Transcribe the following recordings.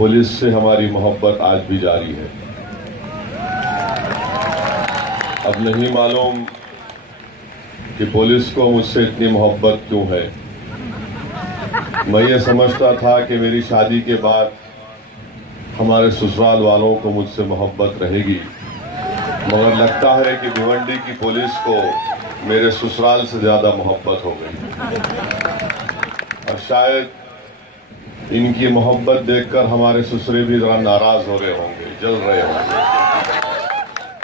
Police से हमारी मोहब्बत आज भी जारी है। अब नहीं मालूम कि पुलिस को मुझसे इतनी मोहब्बत क्यों है। मैं ये समझता था कि मेरी शादी के बाद हमारे ससुराल वालों को मुझसे मोहब्बत रहेगी, मगर लगता है कि भिवंडी की पुलिस को मेरे ससुराल से ज्यादा मोहब्बत हो गई। और शायद इनकी मोहब्बत देखकर हमारे ससुरे भी जरा नाराज हो रहे होंगे, जल रहे होंगे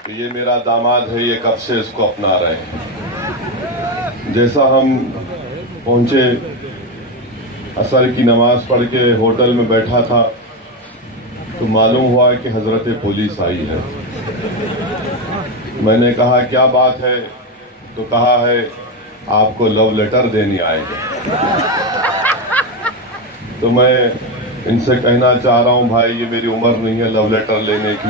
कि ये मेरा दामाद है, ये कब से इसको अपना रहे हैं। जैसा हम पहुंचे, असर की नमाज पढ़ के होटल में बैठा था तो मालूम हुआ कि हजरत पुलिस आई है। मैंने कहा क्या बात है, तो कहा है आपको लव लेटर देने आएगा। तो मैं इनसे कहना चाह रहा हूं, भाई ये मेरी उम्र नहीं है लव लेटर लेने की,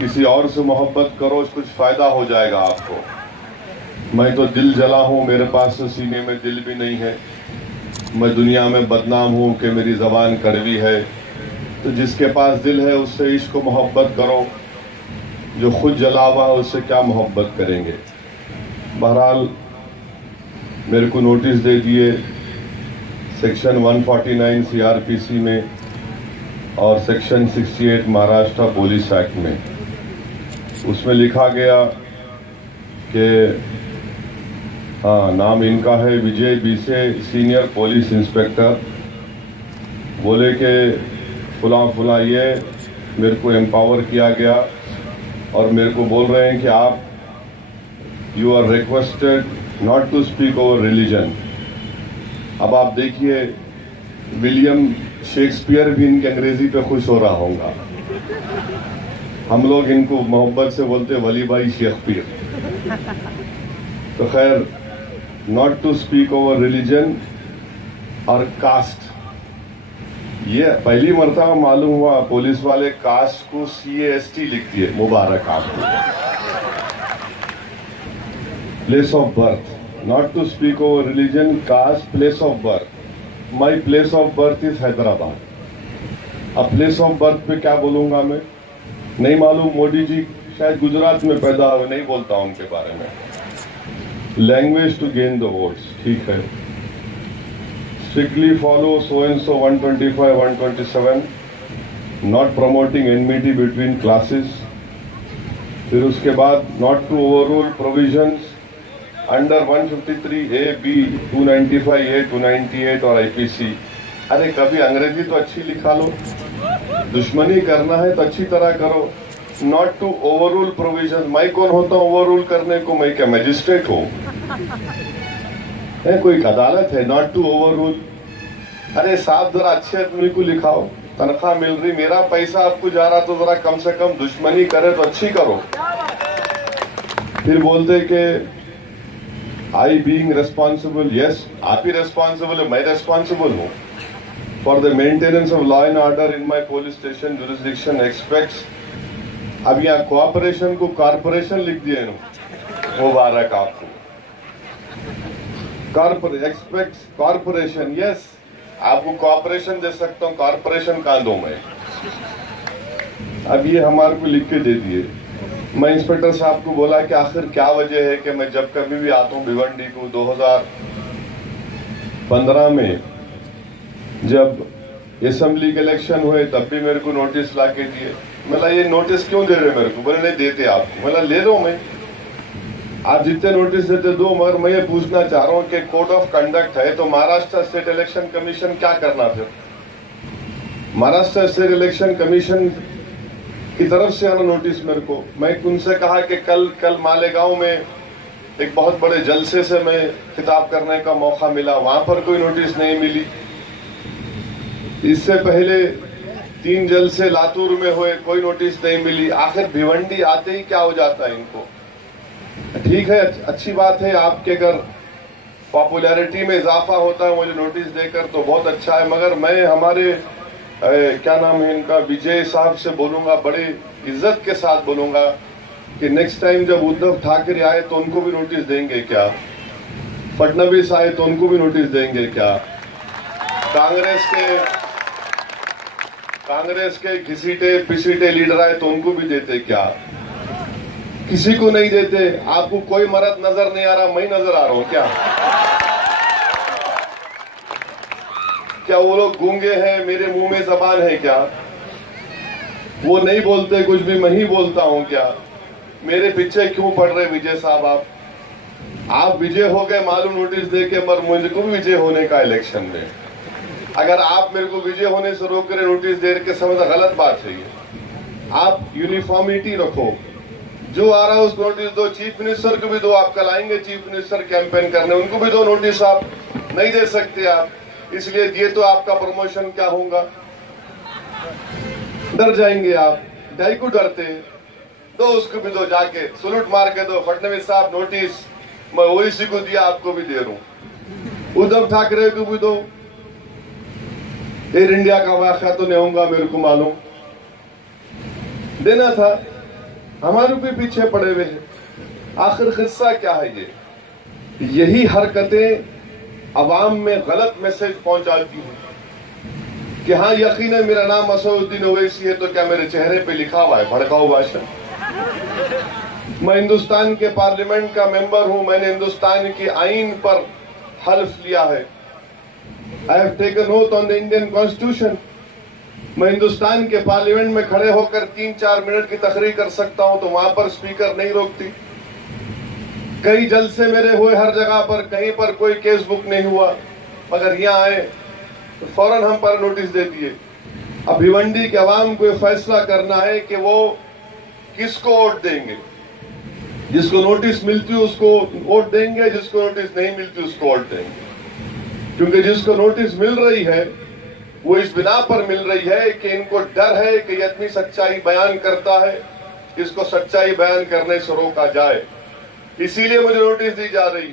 किसी और से मोहब्बत करो, कुछ फायदा हो जाएगा आपको। मैं तो दिल जला हूं, मेरे पास तो सीने में दिल भी नहीं है। मैं दुनिया में बदनाम हूं कि मेरी जबान कड़वी है। तो जिसके पास दिल है उससे इश्क मोहब्बत करो, जो खुद जला हुआ है उससे क्या मोहब्बत करेंगे। बहरहाल मेरे को नोटिस दे दिए सेक्शन 149 सीआरपीसी में और सेक्शन 68 महाराष्ट्र पुलिस एक्ट में। उसमें लिखा गया कि हाँ, नाम इनका है विजय बीसे, सीनियर पुलिस इंस्पेक्टर। बोले कि फुला ये मेरे को एम्पावर किया गया और मेरे को बोल रहे हैं कि आप you are requested not to speak over religion. अब आप देखिए, विलियम शेक्सपियर भी इनके अंग्रेजी पे खुश हो रहा होगा। हम लोग इनको मोहब्बत से बोलते वली भाई शेक्सपियर। तो खैर, not to speak over religion और कास्ट, ये पहली मर्तबा मालूम हुआ पुलिस वाले कास्ट को CAST लिख दिए। मुबारक आपको। Place of birth, not to speak over religion, caste, place of birth. My place of birth is Hyderabad. अब प्लेस ऑफ बर्थ पे क्या बोलूंगा मैं, नहीं मालूम। मोदी जी शायद गुजरात में पैदा हुए, नहीं बोलता उनके बारे में। Language to gain the votes, ठीक है। Strictly follow so and so 125 127, not promoting enmity between classes. फिर उसके बाद not to overrule provisions under 153A, B, 295A, 298 और IPC। अरे कभी अंग्रेजी तो अच्छी लिखा लो, दुश्मनी करना है तो अच्छी तरह करो। नॉट टू ओवररूल प्रोविजन, मैं कौन होता हूँ ओवररूल करने को? मैं क्या मैजिस्ट्रेट हूँ? कोई अदालत है? Not to overrule. अरे साहब जरा अच्छे आदमी को लिखाओ, तनख्वाह मिल रही, मेरा पैसा आपको जा रहा, तो जरा कम से कम दुश्मनी करे तो अच्छी करो। फिर बोलते कि आई बीइंग रेस्पॉन्सिबल, यस आप ही रेस्पॉन्सिबल है, मैं रेस्पॉन्सिबल हूँ for the maintenance of law and order in my police station jurisdiction aspects. अब यहाँ कोऑपरेशन को कॉर्पोरेशन लिख दिए ना, मुबारक आपको। एक्सपेक्ट कॉर्पोरेशन, यस आपको कॉर्पोरेशन दे सकता हूँ, कॉर्पोरेशन कहाँ दूं मैं? अब ये हमारे को लिख के दे दिए। मैं इंस्पेक्टर साहब को बोला कि आखिर क्या वजह है कि मैं जब कभी भी आता हूँ भिवंडी को, 2015 में जब असेंबली के इलेक्शन हुए तब भी मेरे को नोटिस ला के दिए। मतलब ये नोटिस क्यों दे रहे मेरे को? बोले नहीं देते आपको। मतलब ले दो, मैं आप जितने नोटिस देते दो, मगर मैं ये पूछना चाह रहा हूँ कि कोड ऑफ कंडक्ट है तो महाराष्ट्र स्टेट इलेक्शन कमीशन क्या करना? फिर महाराष्ट्र स्टेट इलेक्शन कमीशन की तरफ से आना नोटिस मेरे को। मैं उनसे कहा कि कल मालेगांव में एक बहुत बड़े जलसे से मैं खिताब करने का मौका मिला, वहां पर कोई नोटिस नहीं मिली। इससे पहले 3 जलसे लातूर में हुए, कोई नोटिस नहीं मिली। आखिर भिवंडी आते ही क्या हो जाता है इनको? ठीक है, अच्छी बात है, आपके अगर पॉपुलैरिटी में इजाफा होता है मुझे नोटिस देकर तो बहुत अच्छा है, मगर मैं हमारे क्या नाम है इनका, विजय साहब से बोलूंगा, बड़ी इज्जत के साथ बोलूंगा कि नेक्स्ट टाइम जब उद्धव ठाकरे आए तो उनको भी नोटिस देंगे क्या? फडणवीस आए तो उनको भी नोटिस देंगे क्या? कांग्रेस के घिसीटे पिसीटे लीडर आए तो उनको भी देते क्या? किसी को नहीं देते। आपको कोई मर्द नजर नहीं आ रहा, मैं नजर आ रहा हूं क्या? क्या वो लोग गूंगे हैं, मेरे मुंह में जबान है क्या? वो नहीं बोलते कुछ भी, मैं ही बोलता हूं क्या? मेरे पीछे क्यों पड़ रहे विजय साहब? आप विजय हो गए मालूम नोटिस देके, मगर मुझको भी विजय होने का इलेक्शन में। अगर आप मेरे को विजय होने से रोक कर नोटिस दे के समझ, गलत बात है ये। आप यूनिफॉर्मिटी रखो, जो आ रहा है उसको नोटिस दो। चीफ मिनिस्टर को भी दो, आप कल आएंगे चीफ मिनिस्टर कैंपेन करने, उनको भी दो नोटिस। आप नहीं दे सकते आप, इसलिए ये तो आपका प्रमोशन क्या होगा? डर जाएंगे आप, डाई को डरते दो, उसको भी दो, जाके सलूट मार के दो। फडणवीस साहब नोटिस मैं ओवैसी को दिया, आपको भी दे रहा हूं। उद्धव ठाकरे को भी दो। एयर इंडिया का वाक़या तो नहीं होगा, मेरे को मालूम, देना था। हमारे भी पीछे पड़े हुए हैं। आखिर किस्सा क्या है ये? यही हरकतें अवाम में गलत मैसेज पहुंचाती हैं कि हाँ यकीनन मेरा नाम असदुद्दीन ओवैसी है, तो क्या मेरे चेहरे पे लिखा हुआ है भड़काऊ भाषण? मैं हिंदुस्तान के पार्लियामेंट का मेंबर हूं, मैंने हिंदुस्तान की आईन पर हल्फ लिया है। I have taken oath on the Indian constitution. मैं हिंदुस्तान के पार्लियामेंट में खड़े होकर 3-4 मिनट की तकरीर कर सकता हूं, तो वहां पर स्पीकर नहीं रोकती। कई जलसे मेरे हुए हर जगह पर, कहीं पर कोई केस बुक नहीं हुआ, मगर यहाँ आए तो फौरन हम पर नोटिस दे दिए। अब भिवंडी के अवाम को फैसला करना है कि वो किसको वोट देंगे। जिसको नोटिस मिलती है उसको वोट देंगे, जिसको नोटिस नहीं मिलती उसको वोट देंगे। क्योंकि जिसको नोटिस मिल रही है वो इस बिना पर मिल रही है कि इनको डर है कि ये आदमी सच्चाई बयान करता है, इसको सच्चाई बयान करने से रोका जाए, इसीलिए मुझे नोटिस दी जा रही है।